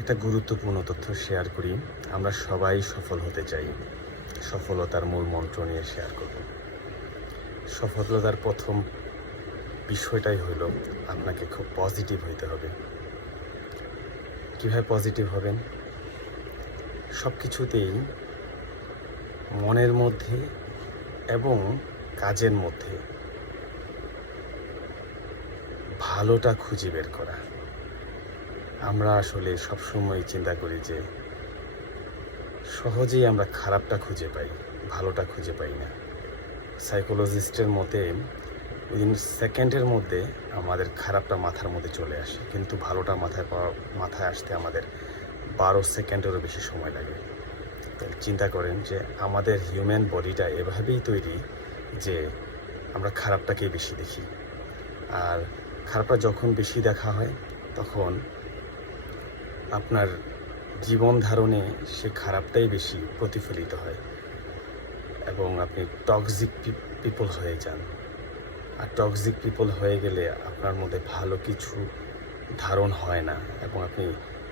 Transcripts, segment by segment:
একটা গুরুত্বপূর্ণ তথ্য শেয়ার করি। আমরা সবাই সফল হতে চাই। সফলতার মূল মন্ত্র নিয়ে শেয়ার করব। সফলতার প্রথম বিষয়টাই হলো আপনাকে খুব পজিটিভ হইতে হবে। কীভাবে পজিটিভ হবেন? সব কিছুতেই মনের মধ্যে এবং কাজের মধ্যে ভালোটা খুঁজে বের করা। আমরা আসলে সবসময় চিন্তা করি যে সহজেই আমরা খারাপটা খুঁজে পাই, ভালোটা খুঁজে পাই না। সাইকোলজিস্টের মতে উইদিন সেকেন্ডের মধ্যে আমাদের খারাপটা মাথার মধ্যে চলে আসে, কিন্তু ভালোটা মাথায় আসতে আমাদের 12 সেকেন্ডেরও বেশি সময় লাগে। তাহলে চিন্তা করেন যে আমাদের হিউম্যান বডিটা এভাবেই তৈরি যে আমরা খারাপটাকেই বেশি দেখি, আর খারাপটা যখন বেশি দেখা হয় তখন আপনার জীবন ধারণে সে খারাপটাই বেশি প্রতিফলিত হয় এবং আপনি টক্সিক পিপল হয়ে যান। আর টক্সিক পিপল হয়ে গেলে আপনার মধ্যে ভালো কিছু ধারণ হয় না এবং আপনি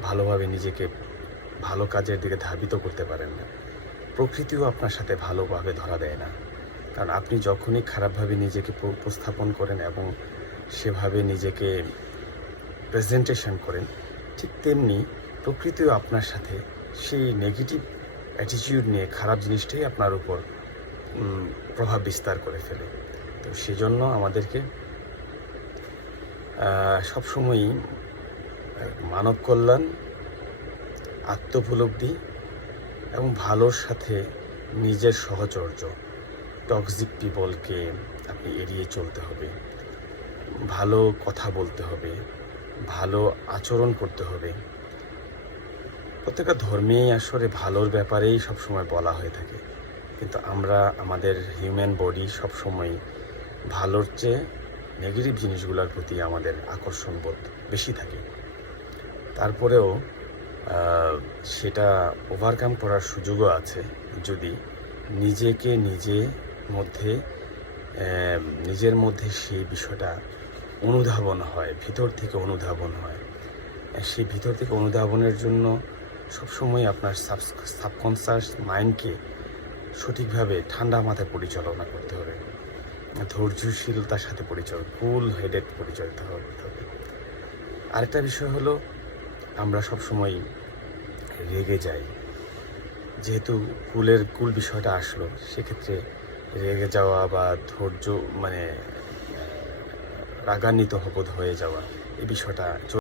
ভালোভাবে নিজেকে ভালো কাজের দিকে ধাবিত করতে পারেন না। প্রকৃতিও আপনার সাথে ভালোভাবে ধরা দেয় না, কারণ আপনি যখনই খারাপভাবে নিজেকে উপস্থাপন করেন এবং সেভাবে নিজেকে প্রেজেন্টেশন করেন, ঠিক তেমনি প্রকৃতিও আপনার সাথে সেই নেগেটিভ অ্যাটিটিউড নিয়ে খারাপ জিনিসটাই আপনার উপর প্রভাব বিস্তার করে ফেলে। তো সেজন্য আমাদেরকে সবসময়ই মানব কল্যাণ, আত্মোপলব্ধি এবং ভালোর সাথে নিজের সহচর্য, টক্সিক পিপলকে আপনি এড়িয়ে চলতে হবে, ভালো কথা বলতে হবে, ভালো আচরণ করতে হবে। প্রত্যেকটা ধর্মেই আসলে ভালোর ব্যাপারেই সবসময় বলা হয়ে থাকে, কিন্তু আমরা আমাদের হিউম্যান বডি সবসময় ভালোর চেয়ে নেগেটিভ জিনিসগুলোর প্রতি আমাদের আকর্ষণ বোধ বেশি থাকে। তারপরেও সেটা ওভারকাম করার সুযোগও আছে যদি নিজের মধ্যে সেই বিষয়টা অনুধাবন হয়, ভিতর থেকে অনুধাবন হয়। সেই ভিতর থেকে অনুধাবনের জন্য সবসময় আপনার সাবকনসিয়াস মাইন্ডকে সঠিকভাবে ঠান্ডা মাথায় পরিচালনা করতে হবে, ধৈর্যশীলতার সাথে কুল হেডেড পরিচালিত করতে হবে। আরেকটা বিষয় হলো, আমরা সবসময় রেগে যাই। যেহেতু কুল বিষয়টা আসলো, সেক্ষেত্রে রেগে যাওয়া বা ধৈর্য রাগান্বিত বোধ হয়ে যাওয়া, এই বিষয়টা